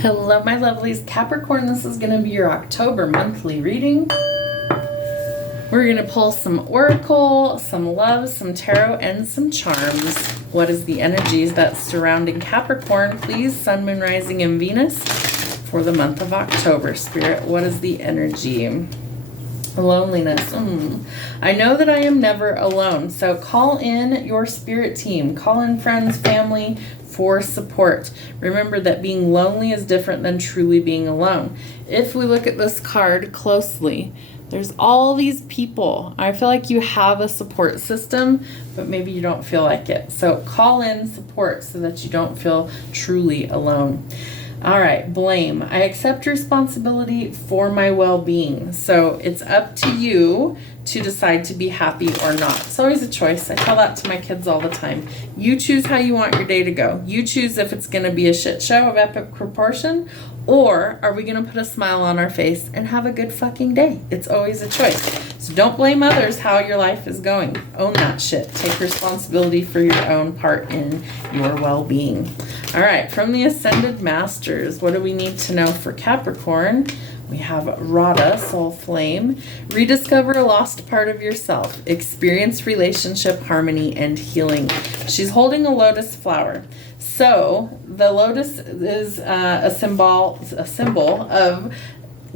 Hello, my lovelies. Capricorn, this is going to be your October monthly reading. We're going to pull some oracle, some love, some tarot, and some charms. What is the energies that's surrounding Capricorn, please? Sun, Moon, Rising, and Venus for the month of October. Spirit, what is the energy? Loneliness. I know that I am never alone. So call in your spirit team. Call in friends, family for support. Remember that being lonely is different than truly being alone. If we look at this card closely, there's all these people. I feel like you have a support system, but maybe you don't feel like it. So call in support so that you don't feel truly alone. All right, blame. I accept responsibility for my well-being. So it's up to you to decide to be happy or not. It's always a choice. I tell that to my kids all the time. You choose how you want your day to go. You choose if it's going to be a shit show of epic proportion, or are we going to put a smile on our face and have a good fucking day? It's always a choice. So don't blame others how your life is going. Own that shit. Take responsibility for your own part in your well-being. All right, from the Ascended Masters, what do we need to know for Capricorn? We have Radha, Soul Flame. Rediscover a lost part of yourself. Experience relationship harmony and healing. She's holding a lotus flower. So the lotus is a symbol of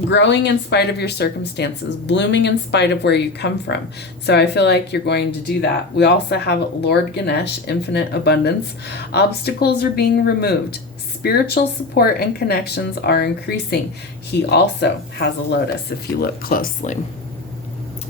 growing in spite of your circumstances, blooming in spite of where you come from. So I feel like you're going to do that. We also have Lord Ganesh, infinite abundance. Obstacles are being removed. Spiritual support and connections are increasing. He also has a lotus if you look closely.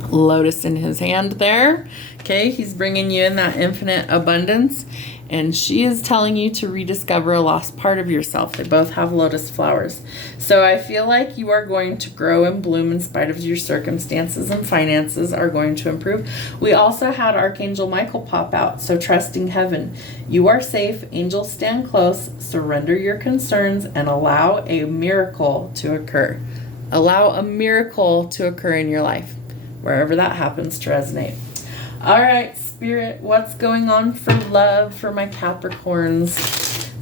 Lotus in his hand there. Okay, he's bringing you in that infinite abundance. And she is telling you to rediscover a lost part of yourself. They both have lotus flowers. So I feel like you are going to grow and bloom in spite of your circumstances, and finances are going to improve. We also had Archangel Michael pop out. So trusting heaven. You are safe. Angels stand close. Surrender your concerns and allow a miracle to occur. Allow a miracle to occur in your life, wherever that happens to resonate. All right, Spirit, what's going on for love for my Capricorns?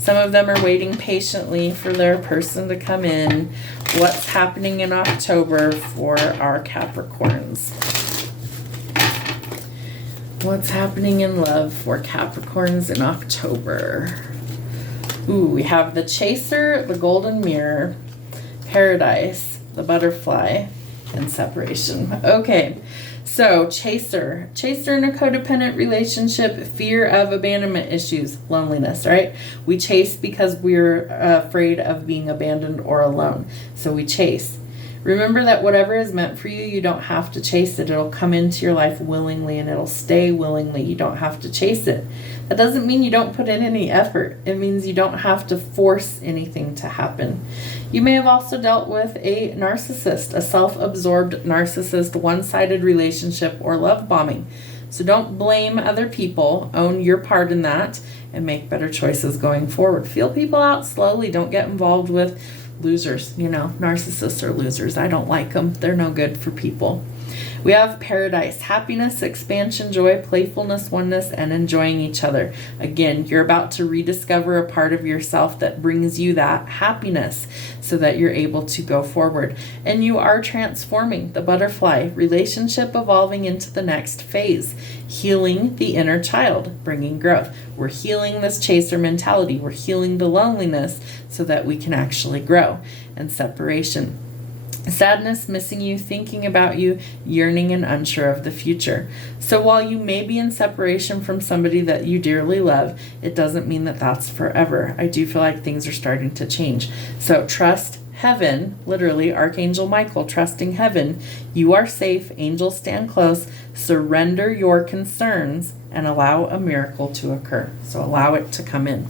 Some of them are waiting patiently for their person to come in. What's happening in October for our Capricorns? What's happening in love for Capricorns in October? Ooh, we have the Chaser, the Golden Mirror, Paradise, the Butterfly, and Separation. Okay. So, chaser in a codependent relationship, fear of abandonment issues, loneliness, right? We chase because we're afraid of being abandoned or alone. So we chase. Remember that whatever is meant for you, you don't have to chase it. It'll come into your life willingly and it'll stay willingly. You don't have to chase it. That doesn't mean you don't put in any effort. It means you don't have to force anything to happen. You may have also dealt with a narcissist, a self-absorbed narcissist, one-sided relationship, or love bombing. So don't blame other people. Own your part in that and make better choices going forward. Feel people out slowly. Don't get involved with losers. You know, narcissists are losers. I don't like them. They're no good for people. We have Paradise, happiness, expansion, joy, playfulness, oneness, and enjoying each other. Again, you're about to rediscover a part of yourself that brings you that happiness so that you're able to go forward. And you are transforming. The Butterfly, relationship evolving into the next phase. Healing the inner child, bringing growth. We're healing this chaser mentality. We're healing the loneliness so that we can actually grow. And Separation. Sadness, missing you, thinking about you, yearning and unsure of the future. So while you may be in separation from somebody that you dearly love, it doesn't mean that that's forever. I do feel like things are starting to change. So trust heaven, literally Archangel Michael, trusting heaven. You are safe. Angels stand close. Surrender your concerns and allow a miracle to occur. So allow it to come in.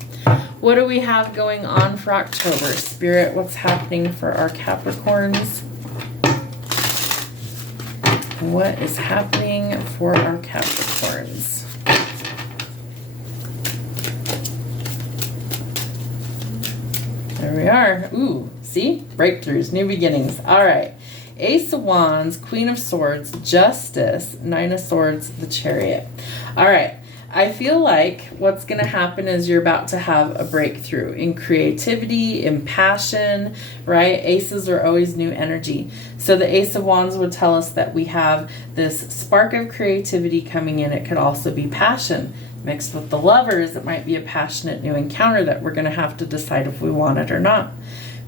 What do we have going on for October? Spirit, what's happening for our Capricorns? What is happening for our Capricorns? There we are. Ooh, see? Breakthroughs, new beginnings. All right. Ace of Wands, Queen of Swords, Justice, Nine of Swords, the Chariot. All right. I feel like what's going to happen is you're about to have a breakthrough in creativity, in passion, right? Aces are always new energy. So the Ace of Wands would tell us that we have this spark of creativity coming in. It could also be passion. Mixed with the Lovers, it might be a passionate new encounter that we're going to have to decide if we want it or not.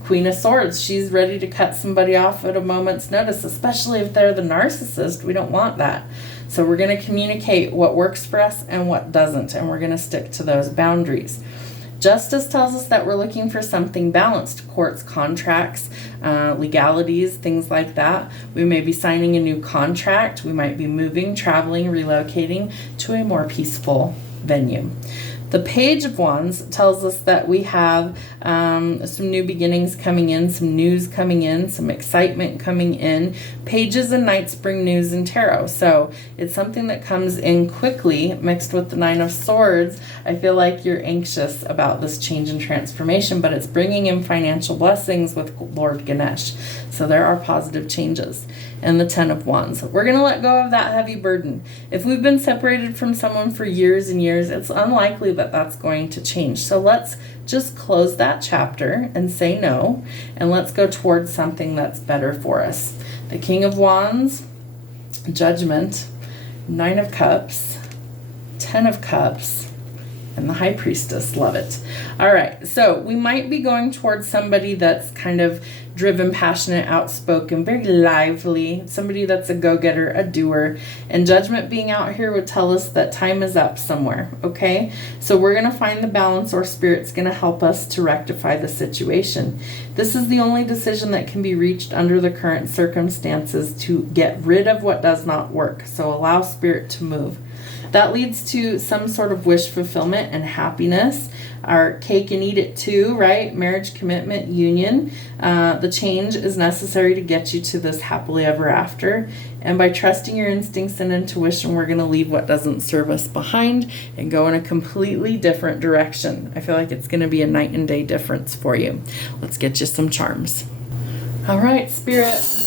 Queen of Swords, she's ready to cut somebody off at a moment's notice, especially if they're the narcissist. We don't want that. So we're going to communicate what works for us and what doesn't, and we're going to stick to those boundaries. Justice tells us that we're looking for something balanced. Courts, contracts, legalities, things like that. We may be signing a new contract. We might be moving, traveling, relocating to a more peaceful venue. The Page of Wands tells us that we have some new beginnings coming in, some news coming in, some excitement coming in. Pages and Knights bring news in tarot. So it's something that comes in quickly, mixed with the Nine of Swords. I feel like you're anxious about this change and transformation, but it's bringing in financial blessings with Lord Ganesh. So there are positive changes. And the Ten of Wands. We're going to let go of that heavy burden. If we've been separated from someone for years and years, it's unlikely that that's going to change. So let's just close that chapter and say no, and let's go towards something that's better for us. The King of Wands, Judgment, Nine of Cups, Ten of Cups, and the High Priestess. Love it. All right, so we might be going towards somebody that's kind of driven, passionate, outspoken, very lively, somebody that's a go-getter, a doer. And Judgment being out here would tell us that time is up somewhere, okay? So we're going to find the balance, or Spirit's going to help us to rectify the situation. This is the only decision that can be reached under the current circumstances to get rid of what does not work. So allow Spirit to move. That leads to some sort of wish fulfillment and happiness. Our cake and eat it too, right? Marriage, commitment, union. The change is necessary to get you to this happily ever after. And by trusting your instincts and intuition, we're going to leave what doesn't serve us behind and go in a completely different direction. I feel like it's going to be a night and day difference for you. Let's get you some charms. All right, Spirit.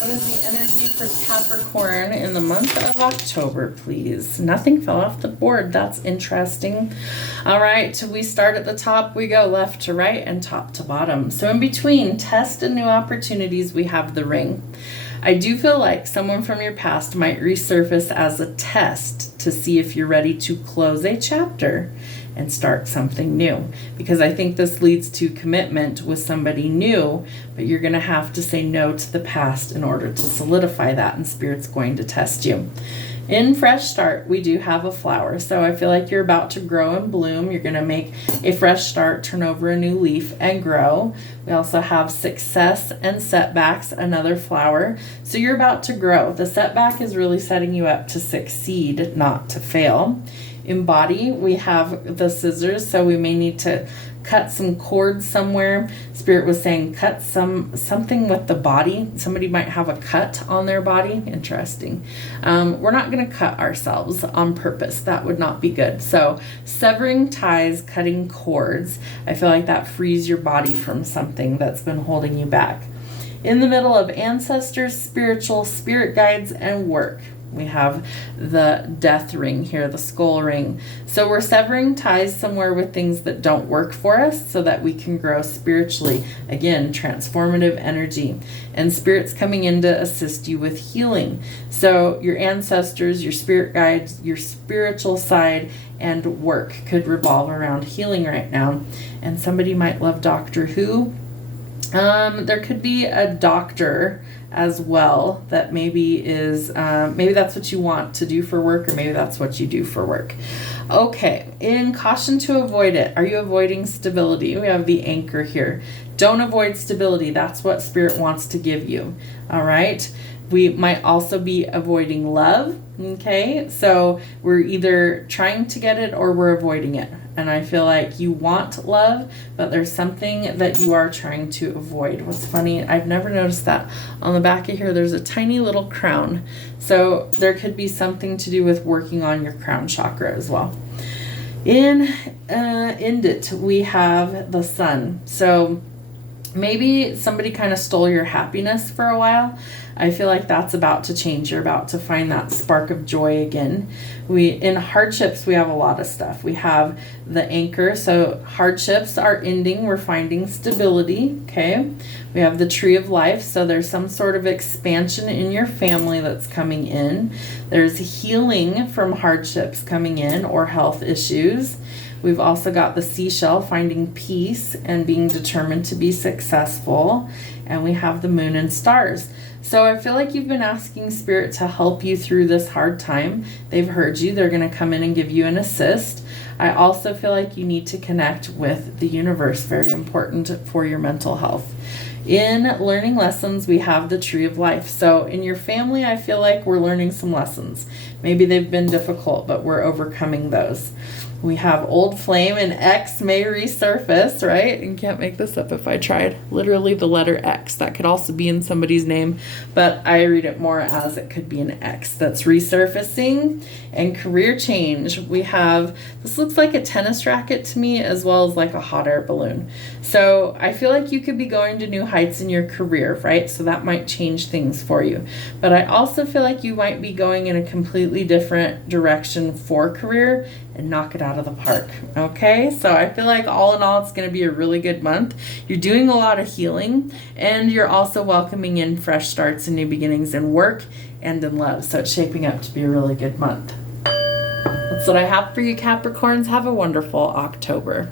What is the energy for Capricorn in the month of October, please? Nothing fell off the board. That's interesting. All right, we start at the top. We go left to right and top to bottom. So in between test and new opportunities, we have the Ring. I do feel like someone from your past might resurface as a test to see if you're ready to close a chapter and start something new, because I think this leads to commitment with somebody new, but you're going to have to say no to the past in order to solidify that, and Spirit's going to test you. In Fresh Start, we do have a flower, so I feel like you're about to grow and bloom. You're going to make a fresh start, turn over a new leaf, and grow. We also have Success and Setbacks, another flower. So you're about to grow. The setback is really setting you up to succeed, not to fail. In Body, we have the Scissors, so we may need to cut some cords somewhere. Spirit was saying cut something with the body. Somebody might have a cut on their body. Interesting. We're not going to cut ourselves on purpose. That would not be good. So severing ties, cutting cords, I feel like that frees your body from something that's been holding you back. In the middle of Ancestors, Spiritual, Spirit Guides, and Work, we have the Death Ring here, the Skull Ring. So we're severing ties somewhere with things that don't work for us so that we can grow spiritually. Again, transformative energy. And Spirit's coming in to assist you with healing. So your ancestors, your spirit guides, your spiritual side, and work could revolve around healing right now. And somebody might love Doctor Who. There could be a doctor as well that maybe is maybe that's what you want to do for work, or maybe that's what you do for work. Okay, in Caution to Avoid It, are you avoiding stability? We have the Anchor here. Don't avoid stability. That's what Spirit wants to give you. All right, we might also be avoiding love. Okay, so we're either trying to get it or we're avoiding it. And I feel like you want love, but there's something that you are trying to avoid. What's funny, I've never noticed that on the back of here, there's a tiny little crown. So there could be something to do with working on your crown chakra as well. In It, we have the Sun. So Maybe somebody kind of stole your happiness for a while. I feel like that's about to change. You're about to find that spark of joy again. In hardships, we have a lot of stuff. We have the anchor. So hardships are ending. We're finding stability. Okay. We have the tree of life. So there's some sort of expansion in your family that's coming in. There's healing from hardships coming in or health issues. We've also got the seashell, finding peace and being determined to be successful. And we have the moon and stars. So I feel like you've been asking Spirit to help you through this hard time. They've heard you. They're going to come in and give you an assist. I also feel like you need to connect with the universe. Very important for your mental health. In learning lessons, we have the tree of life. So in your family, I feel like we're learning some lessons. Maybe they've been difficult, but we're overcoming those. We have old flame, and X may resurface, right? And can't make this up if I tried. Literally the letter X. That could also be in somebody's name, but I read it more as it could be an X that's resurfacing. And career change. We have, this looks like a tennis racket to me, as well as like a hot air balloon. So I feel like you could be going to new heights in your career, right? So that might change things for you. But I also feel like you might be going in a completely different direction for career and knock it out of the park. Okay, so I feel like all in all, it's going to be a really good month. You're doing a lot of healing, and you're also welcoming in fresh starts and new beginnings in work and in love. So it's shaping up to be a really good month. That's what I have for you, Capricorns. Have a wonderful October.